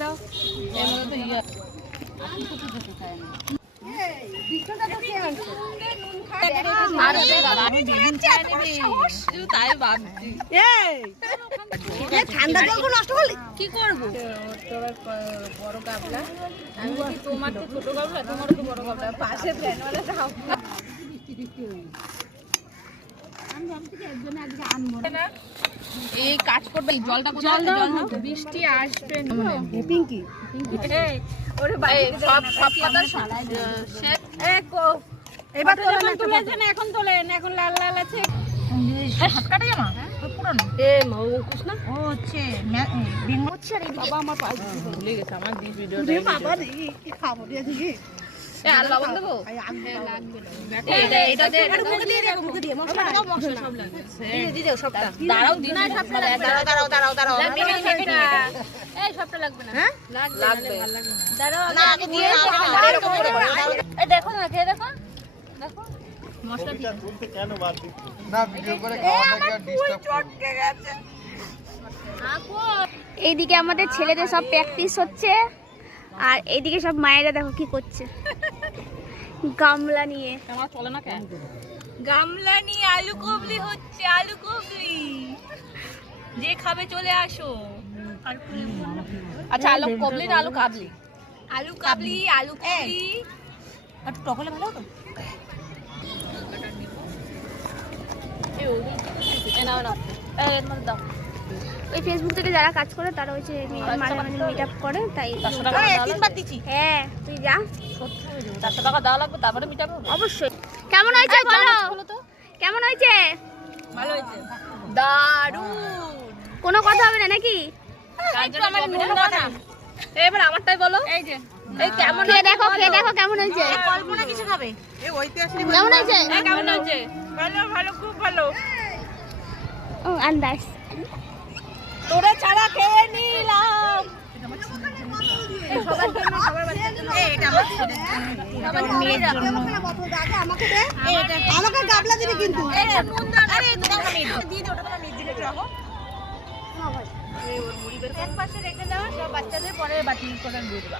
দাও এর মধ্যে তো ইয়া ঠান্ডা জল নষ্ট করলি কি করবো? বড় গাবলা আমি বলি তোমার তো ছোট গাবলা, তোমার তো বড় গাবলা, পাশে ফ্যানওয়ালা দাও। আমি ভাবছি কি একজনে আজকে আনবো না, এই কাজ করবে জলটা কোথায়? জল বৃষ্টি আসবে না পিঙ্কি ওরে ভাই সব কথা শেষ এবার তুলেছেন, এখন তোলেন, এখন লাল লাল আছে। হাত কাটে জামা পুরানো এ মাও কুছ না ও হচ্ছে বাবা আমার পাশ ভুলে গেছে আমার দি ভিডিওটা বাবা রে কি খাবো দিয়েছি কি এ আর লবণ দেবো? এটা দে মুখে দিয়ে দাও মুখে দিয়ে মশলা সব লাগবে দিয়ে দাও সবটা দাঁড়াও দিন দাঁড়াও এই সবটা লাগবে না, হ্যাঁ লাগবে দাঁড়াও না আগে দিয়ে এই দেখো না, খেয়ে দেখো দেখো মশলা তুলতে কেন বাদ দিচ্ছি না ভিডিও করে খাওয়া দেখে ডিস্টার্ব চটকে গেছে এইদিকে আমাদের ছেলেদের সব প্র্যাকটিস হচ্ছে আর এইদিকে সব মায়েরা দেখো কি করছে গামলা নিয়ে। আমার চলে না কেন? গামলা নিয়ে আলু কবলি হচ্ছে, আলু কবলি যে খাবে চলে আসো। আচ্ছা আলু কবলি না আলু কাবলি? আলু কাবলি, আলু কবলি আর টকলে ভালো তো। ওই ফেসবুক থেকে যারা কাজ করে তারা হচ্ছে মাঝে মাঝে মিট আপ করে, তাই হ্যাঁ তুই যা 400 টাকা দেওয়া লাগবে তারপরে মিটাবো। অবশ্যই। কেমন হয়েছে বলো তো, কেমন হয়েছে? ভালো হয়েছে, দারুণ। কোনো কথা হবে না নাকি? এবার আমারটাই বলো। এই যে এই কেমন খেয়ে দেখো কেমন হয়েছে, কল্পনা কিছু খাবে এই ওইতে আসলে কেমন হয়েছে? কেমন হয়েছে? ভালো ভালো, খুব ভালো। ও আন্দাজ তোরা ছাড়া খেয়ে নিলাম। আমাকে গাবলা দিবি কিন্তু এক পাশে রেখে দাও, সব বাচ্চাদের পরে বাটি করে দিয়ে দেবা।